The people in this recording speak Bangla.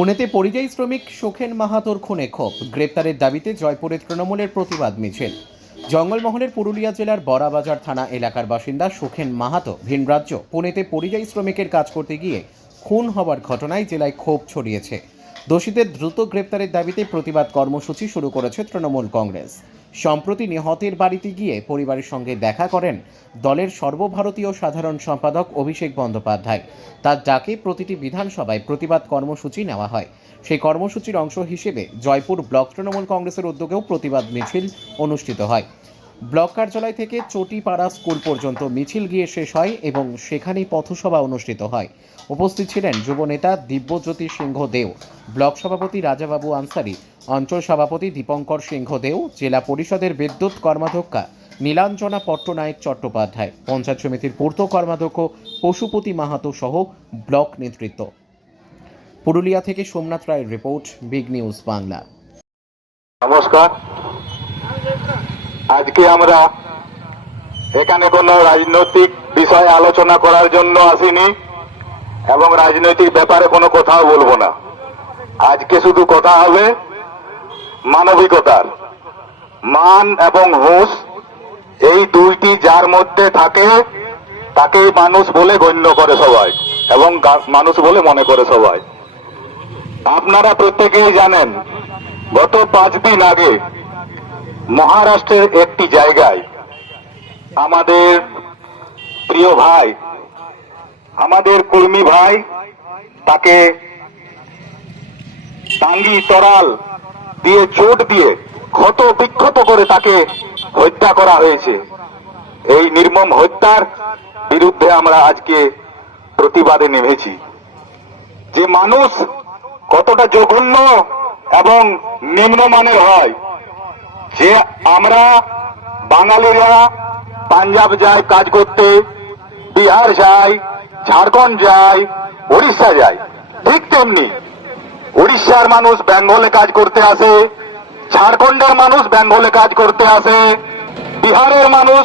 পুনেতে পরিযায়ী শ্রমিক সুখেন মাহাতোর খুনে ক্ষোভ, গ্রেপ্তারের দাবিতে জয়পুরে তৃণমূলের প্রতিবাদ মিছিল। জঙ্গলমহলের পুরুলিয়া জেলার বড়াবাজার থানা এলাকার বাসিন্দা সুখেন মাহাতো ভিন রাজ্য পুনেতে পরিযায়ী শ্রমিকের কাজ করতে গিয়ে খুন হওয়ার ঘটনায় জেলায় ক্ষোভ ছড়িয়েছে। দোষীদের দ্রুত গ্রেপ্তারের দাবিতে প্রতিবাদ কর্মসূচি শুরু করেছে তৃণমূল কংগ্রেস। সম্প্রতি নিহতের বাড়িতে গিয়ে পরিবারের সঙ্গে দেখা করেন দলের সর্বভারতীয় সাধারণ সম্পাদক অভিষেক বন্দ্যোপাধ্যায়। তার ডাকে প্রতিটি বিধানসভায় প্রতিবাদ কর্মসূচি নেওয়া হয়। সেই কর্মসূচির অংশ হিসেবে জয়পুর ব্লক তৃণমূল কংগ্রেসের উদ্যোগেও প্রতিবাদ মিছিল অনুষ্ঠিত হয়। ব্লক কার্যালয় থেকে চটিপাড়া স্কুল পর্যন্ত মিছিল গিয়ে শেষ হয় এবং সেখানেই পথসভা অনুষ্ঠিত হয়। উপস্থিত ছিলেন যুবনেতা দিব্যজ্যোতি সিংহ দেও, ব্লক সভাপতি রাজাবাবু আনসারি, অঞ্চল সভাপতি দীপঙ্কর সিংহ দেও, জেলা পরিষদের বিদ্যুৎ কর্মাধ্যক্ষা নীলাঞ্জনা পট্টনায়ক চট্টোপাধ্যায়, পঞ্চায়েত সমিতির পূর্ত কর্মাধ্যক্ষ পশুপতি মাহাতো সহ ব্লক নেতৃত্ব। পুরুলিয়া থেকে সোমনাথ রায়ের রিপোর্ট, বিগ নিউজ বাংলা। নমস্কার। আজকে আমরা এখানে কোনো রাজনৈতিক বিষয়ে আলোচনা করার জন্য আসিনি এবং রাজনৈতিক ব্যাপারে কোনো কথাও বলবো না। আজকে শুধু কথা হবে মানবিকতার। মান এবং হুঁশ এই দুইটি যার মধ্যে থাকে তাকেই মানুষ বলে গণ্য করে সবাই এবং মানুষ বলে মনে করে সবাই। আপনারা প্রত্যেকেই জানেন, গত 5 দিন আগে মহারাষ্ট্রের একটি জায়গায় আমাদের প্রিয় ভাই, আমাদের কর্মী ভাই, তাকে টাঙ্গি তরাল দিয়ে চোট দিয়ে ক্ষত বিক্ষত করে তাকে হত্যা করা হয়েছে। এই নির্মম হত্যার বিরুদ্ধে আমরা আজকে প্রতিবাদে নেমেছি। যে মানুষ কতটা জঘন্য এবং নিম্নমানের হয়, যে আমরা বাঙালিরা পাঞ্জাব যাই কাজ করতে, বিহার যাই, ঝাড়খণ্ড যাই, উড়িষ্যা যাই, ঠিক তেমনি উড়িষ্যার মানুষ বেঙ্গলে কাজ করতে আসে, ঝাড়খণ্ডের মানুষ বেঙ্গলে কাজ করতে আসে, বিহারের মানুষ